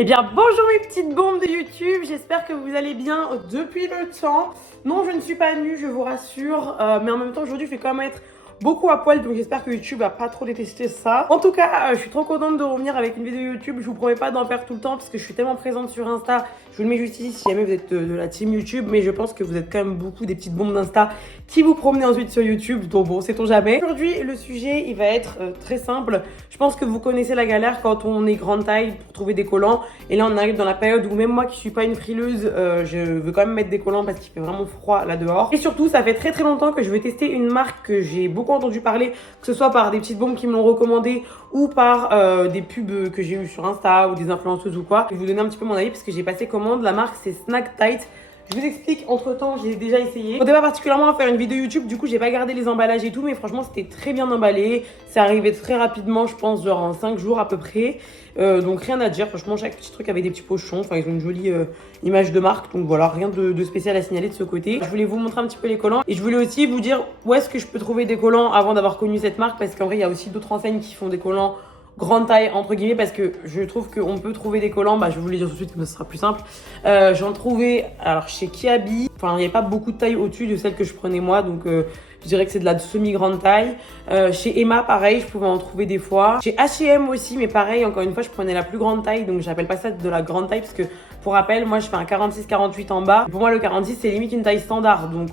Eh bien bonjour mes petites bombes de YouTube, j'espère que vous allez bien depuis le temps. Non, je ne suis pas nue, je vous rassure, mais en même temps aujourd'hui je vais quand même être beaucoup à poil, donc j'espère que YouTube va pas trop détester ça. En tout cas, je suis trop contente de revenir avec une vidéo YouTube. Je vous promets pas d'en faire tout le temps parce que je suis tellement présente sur Insta. Je vous le mets juste ici si jamais vous êtes de la team YouTube, mais je pense que vous êtes quand même beaucoup des petites bombes d'Insta qui vous promenez ensuite sur YouTube, donc bon, sait-on jamais. Aujourd'hui, le sujet, il va être très simple. Je pense que vous connaissez la galère quand on est grande taille pour trouver des collants. Et là, on arrive dans la période où même moi qui suis pas une frileuse, je veux quand même mettre des collants parce qu'il fait vraiment froid là dehors. Et surtout, ça fait très longtemps que je veux tester une marque que j'ai beaucoup entendu parler, que ce soit par des petites bombes qui me l'ont recommandé ou par des pubs que j'ai eu sur Insta ou des influenceuses ou quoi. Je vais vous donner un petit peu mon avis parce que j'ai passé commande. La marque, c'est Snack Tight. Je vous explique, entre temps j'ai déjà essayé. On n'était pas particulièrement à faire une vidéo YouTube, du coup j'ai pas gardé les emballages et tout, mais franchement c'était très bien emballé. C'est arrivé très rapidement, je pense genre en 5 jours à peu près. Donc rien à dire, franchement chaque petit truc avait des petits pochons, enfin ils ont une jolie image de marque, donc voilà, rien de spécial à signaler de ce côté. Je voulais vous montrer un petit peu les collants et je voulais aussi vous dire où est-ce que je peux trouver des collants avant d'avoir connu cette marque, parce qu'en vrai il y a aussi d'autres enseignes qui font des collants grande taille entre guillemets, parce que je trouve qu'on peut trouver des collants, bah je vais vous les dire tout de suite, mais ce sera plus simple. J'en trouvais alors chez Kiabi, enfin il n'y avait pas beaucoup de taille au-dessus de celle que je prenais moi, donc je dirais que c'est de la semi-grande taille. Chez Emma pareil, je pouvais en trouver des fois. Chez H&M aussi, mais pareil, encore une fois je prenais la plus grande taille, donc j'appelle pas ça de la grande taille parce que pour rappel, moi je fais un 46-48 en bas. Pour moi le 46 c'est limite une taille standard, donc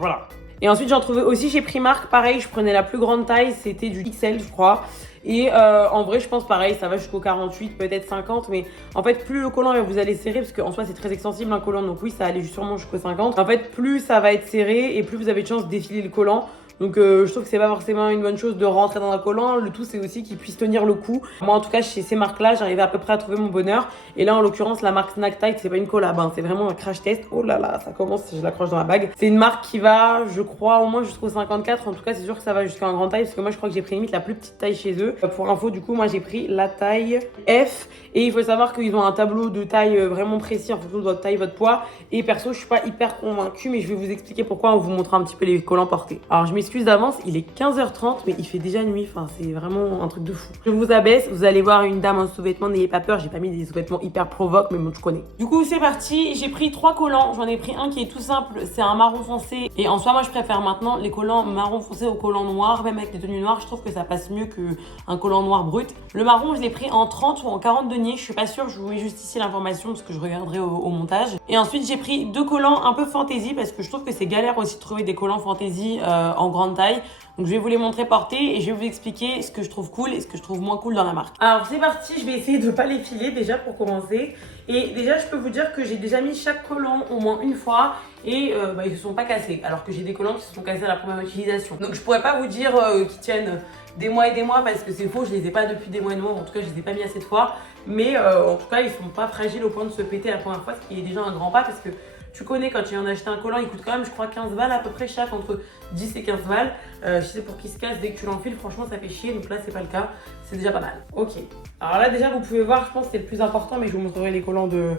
voilà. Et ensuite j'en trouvais aussi chez Primark, pareil, je prenais la plus grande taille, c'était du XL je crois. Et en vrai je pense pareil, ça va jusqu'au 48, peut-être 50, mais en fait plus le collant vous allez serrer, parce qu'en soi c'est très extensible un collant, donc oui ça allait sûrement jusqu'au 50. En fait plus ça va être serré et plus vous avez de chance de défiler le collant. Donc je trouve que c'est pas forcément une bonne chose de rentrer dans un collant. Le tout c'est aussi qu'il puisse tenir le coup. Moi en tout cas chez ces marques là j'arrivais à peu près à trouver mon bonheur. Et là en l'occurrence la marque Snack Tight, c'est pas une collab, hein, c'est vraiment un crash test. Oh là là, ça commence, je l'accroche dans la bague. C'est une marque qui va, je crois, au moins jusqu'au 54. En tout cas c'est sûr que ça va jusqu'à un grand taille, parce que moi je crois que j'ai pris limite la plus petite taille chez eux. Pour info du coup moi j'ai pris la taille F. Et il faut savoir qu'ils ont un tableau de taille vraiment précis en fonction de votre taille, votre poids. Et perso je suis pas hyper convaincue, mais je vais vous expliquer pourquoi en vous montrant un petit peu les collants portés. Alors je m'excuse d'avance, il est 15h30 mais il fait déjà nuit, enfin c'est vraiment un truc de fou. Je vous abaisse, vous allez voir une dame en sous-vêtements, n'ayez pas peur, j'ai pas mis des sous-vêtements hyper provoques, mais bon je connais. Du coup c'est parti, j'ai pris 3 collants, j'en ai pris un qui est tout simple, c'est un marron foncé. Et en soi moi je préfère maintenant les collants marron foncé aux collants noirs, même avec les tenues noires, je trouve que ça passe mieux qu'un collant noir brut. Le marron je l'ai pris en 30 ou en 40 deniers, je suis pas sûre, je vous mets juste ici l'information parce que je regarderai au montage. Et ensuite j'ai pris 2 collants un peu fantaisie, parce que je trouve que c'est galère aussi de trouver des collants fantaisie en grande taille. Donc je vais vous les montrer portés et je vais vous expliquer ce que je trouve cool et ce que je trouve moins cool dans la marque. Alors c'est parti, je vais essayer de pas les filer déjà pour commencer. Et déjà je peux vous dire que j'ai déjà mis chaque collant au moins une fois et ils se sont pas cassés. Alors que j'ai des collants qui se sont cassés à la première utilisation. Donc je pourrais pas vous dire qu'ils tiennent des mois et des mois, parce que c'est faux, je les ai pas depuis des mois et des mois, en tout cas je les ai pas mis assez de fois. Mais en tout cas ils sont pas fragiles au point de se péter la première fois, ce qui est déjà un grand pas, parce que tu connais, quand tu viens d'acheter un collant, il coûte quand même, je crois, 15 balles à peu près chaque, entre 10 et 15 balles. Je sais, pour qu'il se casse dès que tu l'enfiles, franchement, ça fait chier. Donc là, c'est pas le cas. C'est déjà pas mal. Ok. Alors là, déjà, vous pouvez voir, je pense que c'est le plus important, mais je vous montrerai les collants de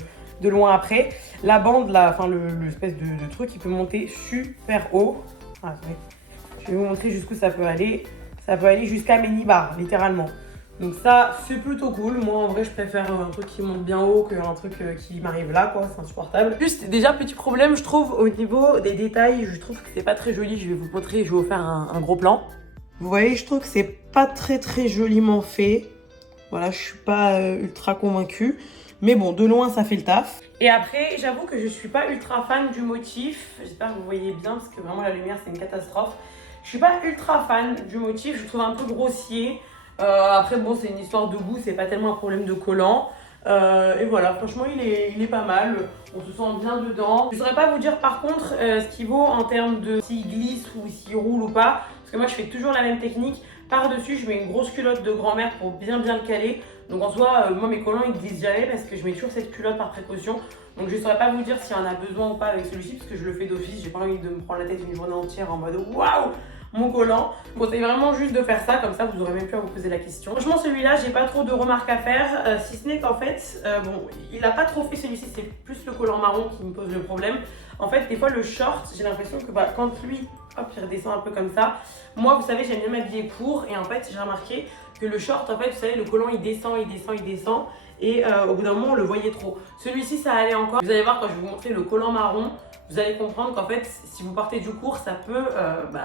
loin après. La bande, enfin, l'espèce de truc, il peut monter super haut. Ah, je vais vous montrer jusqu'où ça peut aller. Ça peut aller jusqu'à mes nibards, littéralement. Donc ça, c'est plutôt cool. Moi, en vrai, je préfère un truc qui monte bien haut qu'un truc qui m'arrive là, quoi. C'est insupportable. Juste, déjà, petit problème, je trouve, au niveau des détails, je trouve que c'est pas très joli. Je vais vous montrer, je vais vous faire un gros plan. Vous voyez, je trouve que c'est pas très joliment fait. Voilà, je suis pas ultra convaincue. Mais bon, de loin, ça fait le taf. Et après, j'avoue que je suis pas ultra fan du motif. J'espère que vous voyez bien, parce que vraiment, la lumière, c'est une catastrophe. Je suis pas ultra fan du motif. Je trouve un peu grossier. Après bon, c'est une histoire de goût, c'est pas tellement un problème de collant. Et voilà, franchement il est pas mal, on se sent bien dedans. Je saurais pas vous dire par contre ce qu'il vaut en termes de s'il glisse ou s'il roule ou pas, parce que moi je fais toujours la même technique. Par dessus je mets une grosse culotte de grand-mère pour bien le caler. Donc en soi moi mes collants ils glissent jamais, parce que je mets toujours cette culotte par précaution. Donc je saurais pas vous dire s'il y en a besoin ou pas avec celui-ci, parce que je le fais d'office. J'ai pas envie de me prendre la tête une journée entière en mode waouh mon collant. Je vous conseille vraiment juste de faire ça, comme ça vous aurez même plus à vous poser la question. Franchement celui-là j'ai pas trop de remarques à faire, si ce n'est qu'en fait, bon il a pas trop fait celui-ci, c'est plus le collant marron qui me pose le problème. En fait des fois le short, j'ai l'impression que quand lui, hop il redescend un peu comme ça. Moi vous savez j'aime bien m'habiller court, et en fait j'ai remarqué que le short en fait vous savez le collant il descend. et au bout d'un moment on le voyait trop. Celui-ci ça allait encore. Vous allez voir quand je vais vous montrer le collant marron, vous allez comprendre qu'en fait si vous portez du court ça peut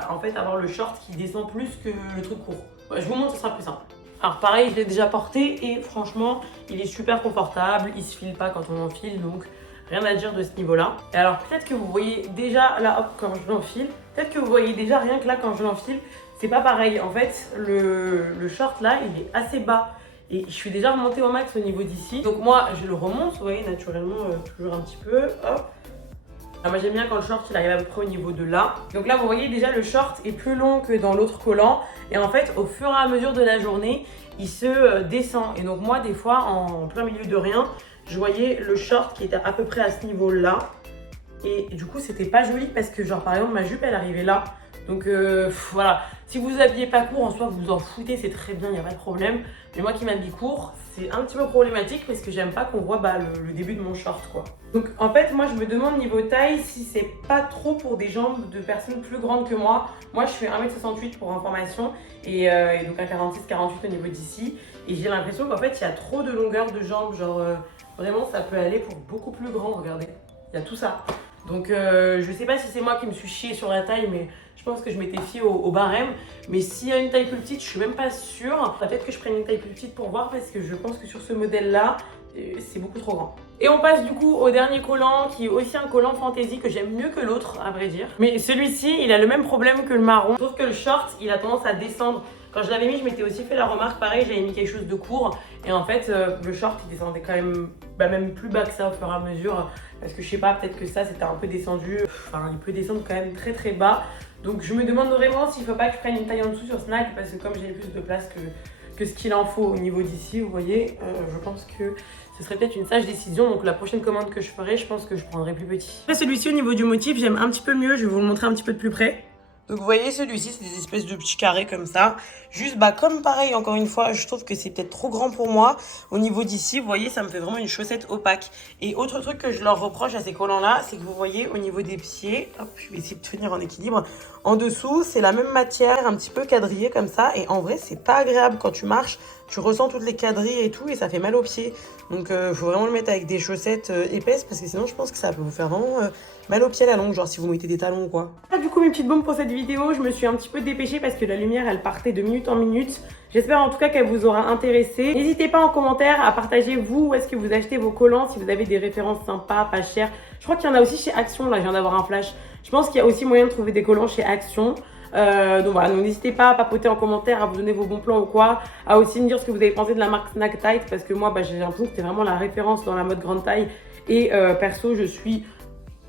en fait avoir le short qui descend plus que le truc court. Ouais, je vous montre, ce sera plus simple. Alors pareil, je l'ai déjà porté et franchement il est super confortable, il se file pas quand on enfile, donc rien à dire de ce niveau-là. Et alors peut-être que vous voyez déjà là, hop, quand je l'enfile, peut-être que vous voyez déjà rien que là quand je l'enfile, c'est pas pareil. En fait, le short là, il est assez bas. Et je suis déjà remontée au max au niveau d'ici. Donc moi, je le remonte, vous voyez, naturellement, toujours un petit peu, hop. Alors moi j'aime bien quand le short il arrive à peu près au niveau de là. Donc là vous voyez déjà le short est plus long que dans l'autre collant. Et en fait au fur et à mesure de la journée, il se descend. Et donc moi des fois en plein milieu de rien, je voyais le short qui était à peu près à ce niveau là. Et du coup c'était pas joli parce que genre par exemple ma jupe elle arrivait là. Donc voilà, si vous habillez pas court en soi vous vous en foutez, c'est très bien, il n'y a pas de problème. Mais moi qui m'habille court, c'est un petit peu problématique parce que j'aime pas qu'on voit le début de mon short quoi. Donc en fait moi je me demande niveau taille si c'est pas trop pour des jambes de personnes plus grandes que moi. Moi je fais 1m68 pour information et donc un 46-48 au niveau d'ici. Et j'ai l'impression qu'en fait il y a trop de longueur de jambes, genre vraiment ça peut aller pour beaucoup plus grand, regardez. Il y a tout ça. Donc je sais pas si c'est moi qui me suis chiée sur la taille, mais je pense que je m'étais fiée au barème. Mais s'il y a une taille plus petite, je suis même pas sûre. Peut-être que je prenne une taille plus petite pour voir parce que je pense que sur ce modèle-là, c'est beaucoup trop grand. Et on passe du coup au dernier collant qui est aussi un collant fantaisie que j'aime mieux que l'autre à vrai dire. Mais celui-ci, il a le même problème que le marron. Sauf que le short, il a tendance à descendre. Quand je l'avais mis, je m'étais aussi fait la remarque, pareil, j'avais mis quelque chose de court. Et en fait, le short, il descendait quand même, même plus bas que ça au fur et à mesure. Parce que je sais pas, peut-être que ça, c'était un peu descendu. Enfin, il peut descendre quand même très très bas. Donc je me demande vraiment s'il faut pas que je prenne une taille en dessous sur Snack. Parce que comme j'ai plus de place que ce qu'il en faut au niveau d'ici, vous voyez, je pense que ce serait peut-être une sage décision. Donc la prochaine commande que je ferai, je pense que je prendrai plus petit. Après celui-ci au niveau du motif, j'aime un petit peu mieux. Je vais vous le montrer un petit peu de plus près. Donc vous voyez celui-ci c'est des espèces de petits carrés comme ça. Juste comme pareil encore une fois je trouve que c'est peut-être trop grand pour moi. Au niveau d'ici vous voyez ça me fait vraiment une chaussette opaque. Et autre truc que je leur reproche à ces collants là, c'est que vous voyez au niveau des pieds, hop je vais essayer de tenir en équilibre. En dessous c'est la même matière un petit peu quadrillée comme ça. Et en vrai c'est pas agréable quand tu marches. Tu ressens toutes les quadrilles et tout et ça fait mal aux pieds. Donc faut vraiment le mettre avec des chaussettes épaisses parce que sinon je pense que ça peut vous faire vraiment mal aux pieds à la longue, genre si vous mettez des talons ou quoi. Du coup mes petites bombes pour cette vidéo, je me suis un petit peu dépêchée parce que la lumière elle partait de minute en minute. J'espère en tout cas qu'elle vous aura intéressé. N'hésitez pas en commentaire à partager vous où est-ce que vous achetez vos collants, si vous avez des références sympas, pas chères. Je crois qu'il y en a aussi chez Action, là je viens d'avoir un flash. Je pense qu'il y a aussi moyen de trouver des collants chez Action. Donc voilà, n'hésitez pas à papoter en commentaire, à vous donner vos bons plans ou quoi, à aussi me dire ce que vous avez pensé de la marque Snack Tight parce que moi j'ai l'impression que c'était vraiment la référence dans la mode grande taille et perso je suis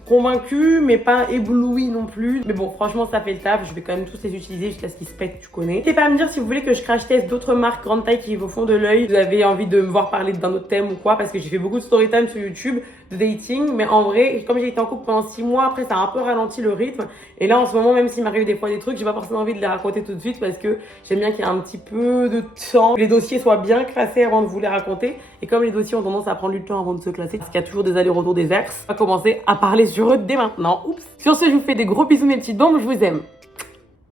convaincue mais pas éblouie non plus. Mais bon franchement ça fait le taf, je vais quand même tous les utiliser jusqu'à ce qu'ils se pètent, tu connais. N'hésitez pas à me dire si vous voulez que je crash teste d'autres marques grande taille qui vous font de l'œil. Vous avez envie de me voir parler d'un autre thème ou quoi parce que j'ai fait beaucoup de story time sur YouTube de dating. Mais en vrai comme j'ai été en couple pendant 6 mois, après ça a un peu ralenti le rythme. Et là en ce moment même s'il m'arrive des fois des trucs, j'ai pas forcément envie de les raconter tout de suite parce que j'aime bien qu'il y ait un petit peu de temps, que les dossiers soient bien classés avant de vous les raconter. Et comme les dossiers ont tendance à prendre du temps avant de se classer parce qu'il y a toujours des allers-retours des ex, on va commencer à parler sur eux dès maintenant. Oups. Sur ce je vous fais des gros bisous mes petites bombes, je vous aime.